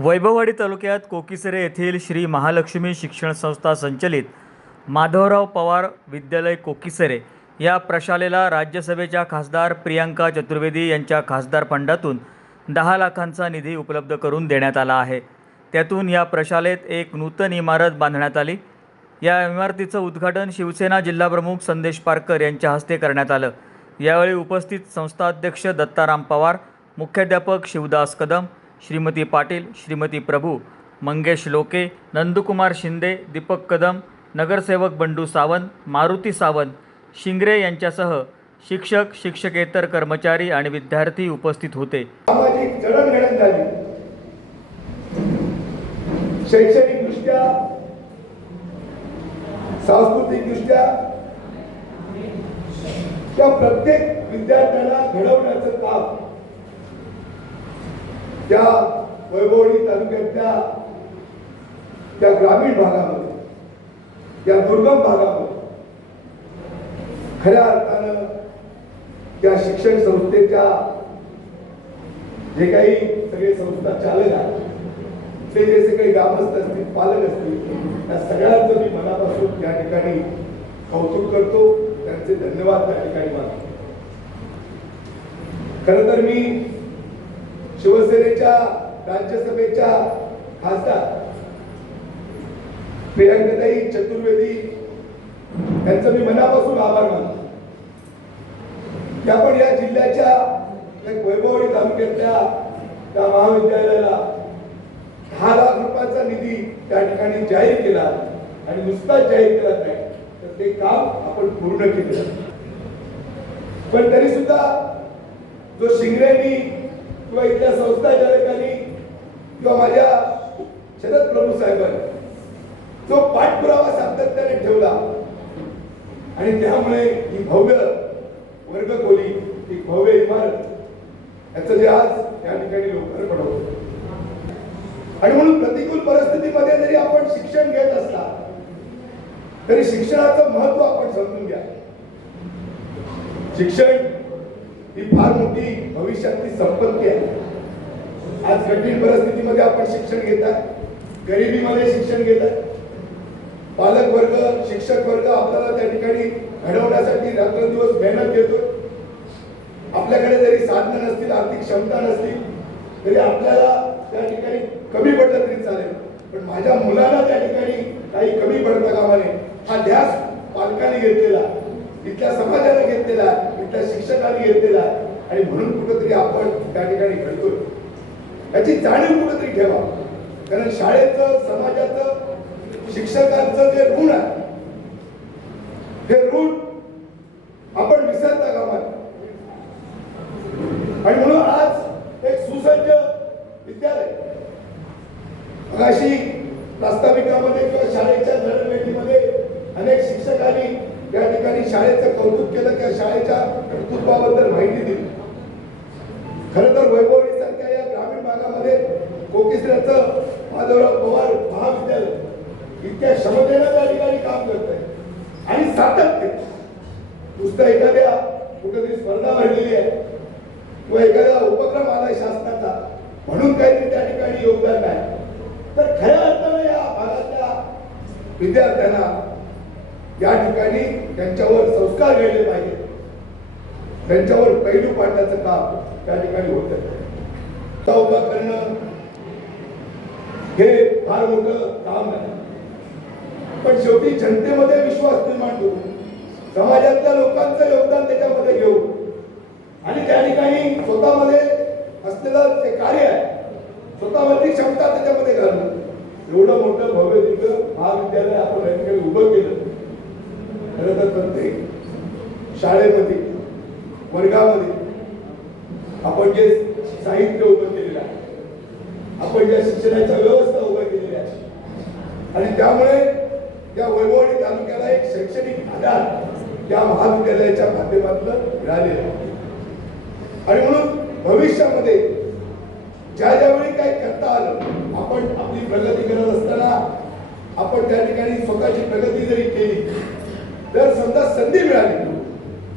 वैभववाडी तालुक्यात कोकिसरे येथील श्री महालक्ष्मी शिक्षण संस्था संचलित माधवराव पवार विद्यालय कोकिसरे या प्रशालेला राज्यसभेच्या खासदार प्रियांका चतुर्वेदी यांच्या खासदार फंडातून दहा लाखांचा निधी उपलब्ध करून देण्यात आला आहे. त्यातून या प्रशालेत एक नूतन इमारत बांधण्यात आली. या इमारतीचं उद्घाटन शिवसेना जिल्हाप्रमुख संदेश पारकर यांच्या हस्ते करण्यात आलं. यावेळी उपस्थित संस्थाध्यक्ष दत्ताराम पवार मुख्याध्यापक शिवदास कदम श्रीमती पाटील श्रीमती प्रभू मंगेश लोके नंदकुमार शिंदे दीपक कदम नगरसेवक बंडू सावंत मारुती सावंत शिंगरे यांच्यासह शिक्षक शिक्षकेतर कर्मचारी आणि विद्यार्थी उपस्थित होते. सामाजिक जडणघडण झाली. शैक्षणिक दृष्ट्या सांस्कृतिक दृष्ट्या त्या प्रत्येक विद्यार्थ्याला घडवण्याचं काम त्या वैभवडी तालुक्यातल्या त्या ग्रामीण भागामध्ये त्या दुर्गम भागामध्ये खऱ्या अर्थानं त्या शिक्षण संस्थेच्या जे काही सगळे संस्था चालक आहेत ते जे सगळे ग्रामस्थ असतील पालक असतील त्या सगळ्यांचं मी मनापासून त्या ठिकाणी कौतुक करतो. त्यांचे धन्यवाद त्या ठिकाणी मानतो. खर तर मी शिवसेनेच्या राज्यसभेच्या खासदार प्रियांकाताई चतुर्वेदी त्यांचं मी मनापासून आभार मानतो. की आपण या जिल्ह्याच्या एक वैभवडी तालुक्यातल्या त्या महाविद्यालयाला दहा लाख रुपयाचा निधी त्या ठिकाणी जाहीर केला आणि नुसताच जाहीर केला नाही तर ते काम आपण पूर्ण केलं. पण तरी सुद्धा जो शिंगरेनी किंवा इथल्या संस्था चालकांनी किंवा माझ्या शरद प्रभू साहेबांनी जो पाठपुरावा सातत्याने ठेवला आणि त्यामुळे ही भव्य वर्गखोली ही भव्य इमारत याचं जे आज या ठिकाणी लोकार्पण होत. आणि म्हणून प्रतिकूल परिस्थितीमध्ये जरी आपण शिक्षण घेत असला तरी शिक्षणाचं महत्त्व आपण समजून घ्या. शिक्षण ही फार मोठी भविष्यातली संपत्ती आहे. आज कठीण परिस्थितीमध्ये आपण शिक्षण घेत आहे गरिबीमध्ये शिक्षण घेत आहे पालक वर्ग शिक्षक वर्ग आपल्याला त्या ठिकाणी घडवण्यासाठी रात्रंदिवस मेहनत घेतोय. आपल्याकडे जरी साधनं नसतील आर्थिक क्षमता नसतील तरी आपल्याला त्या ठिकाणी कमी पडलं तरी चालेल. पण माझ्या मुलाला त्या ठिकाणी काही कमी पडता कामा नये हा ध्यास पालकांनी घेतलेला इथल्या समाजाने घेतलेला इथल्या शिक्षकांनी घेतलेला आणि म्हणून कुठंतरी आपण त्या ठिकाणी घडतोय. याची जाणीव कुठंतरी ठेवा. कारण शाळेचं समाजाचं शिक्षकांचं जे ऋण आहे हे ऋण आपण विसरता कामात आणि म्हणून आज एक सुसज्ज विद्यालय अशी प्रास्ताविकामध्ये किंवा शाळेच्या जडणघडणीमध्ये अनेक शिक्षकांनी या ठिकाणी शाळेचं कौतुक केलं त्या शाळेच्या कर्तृत्वाबद्दल माहिती दिली. खरं तर वैभवडी सारख्या या ग्रामीण भागामध्ये कोकिसऱ्याचं माधवराव पवार महाविद्यालय इतक्या क्षमतेनं त्या ठिकाणी काम करत आहे आणि सातत्य. नुसतं एखाद्या कुठेतरी स्पर्धा भरलेली आहे. किंवा एखादा उपक्रम आलाय शासनाचा. म्हणून काहीतरी त्या ठिकाणी योगदान नाही तर खऱ्या अर्थानं या भागातल्या विद्यार्थ्यांना या ठिकाणी त्यांच्यावर संस्कार घडले पाहिजे. त्यांच्यावर पैलू पाडण्याचं काम त्या ठिकाणी होत आहे. उभा करणं हे फार मोठं काम आहे. पण शेवटी जनतेमध्ये विश्वास निर्माण करून समाजातल्या लोकांचं योगदान त्याच्यामध्ये घेऊन आणि त्या ठिकाणी स्वतःमध्ये असलेलं जे कार्य आहे स्वतःमधली क्षमता त्याच्यामध्ये घालणं एवढं मोठं भव्य दिव्य महाविद्यालय आपण या ठिकाणी उभं केलं खरं तर प्रत्येक शाळेमध्ये वर्गामध्ये आपण जे साहित्य उभं केलेलं आहे आपण ज्या शिक्षणाच्या व्यवस्था उभ्या केलेल्या आहे आणि त्यामुळे या वैभवणी तालुक्याला एक शैक्षणिक आधार या महाविद्यालयाच्या माध्यमातून मिळालेला आहे. आणि म्हणून भविष्यामध्ये ज्या ज्यावेळी काय करता आलं आपण आपली प्रगती करत असताना आपण त्या ठिकाणी स्वतःची प्रगती जरी केली तर समजा संधी मिळाली.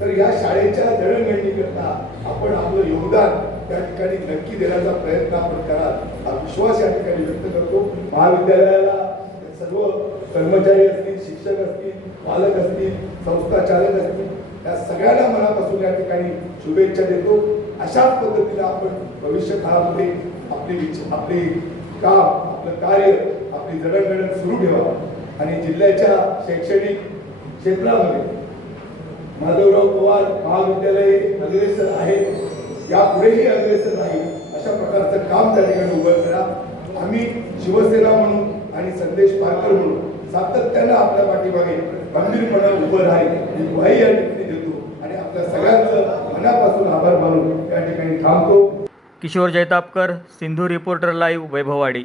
तर या शाळेच्या जडणघडणी करता आपण आपलं योगदान त्या ठिकाणी नक्की देण्याचा प्रयत्न आपण कराल. हा विश्वास या ठिकाणी व्यक्त करतो. महाविद्यालयाला सर्व कर्मचारी असतील शिक्षक असतील पालक असतील संस्था चालक असतील या सगळ्यांना मनापासून या ठिकाणी शुभेच्छा देतो. अशाच पद्धतीने आपण भविष्य काळामध्ये आपली आपले काम आपलं कार्य आपली जडणघडण सुरू ठेवा आणि जिल्ह्याच्या शैक्षणिक क्षेत्रामध्ये माधवराव पवार महाविद्यालय अग्रेसर आहे यापुढेही अग्रेसर नाही अशा प्रकारचं काम त्या ठिकाणी उभं करा. आम्ही शिवसेना म्हणून आणि संदेश पारकर म्हणून सातत्यानं आपल्या पाठीमागे गंभीरपणे उभं राहील. ही ग्वाही या ठिकाणी देतो आणि आपल्या सगळ्यांचं मनापासून आभार मानून या ठिकाणी थांबतो. Kishor Jaitapkar Sindhu reporter live Vaibhavwadi.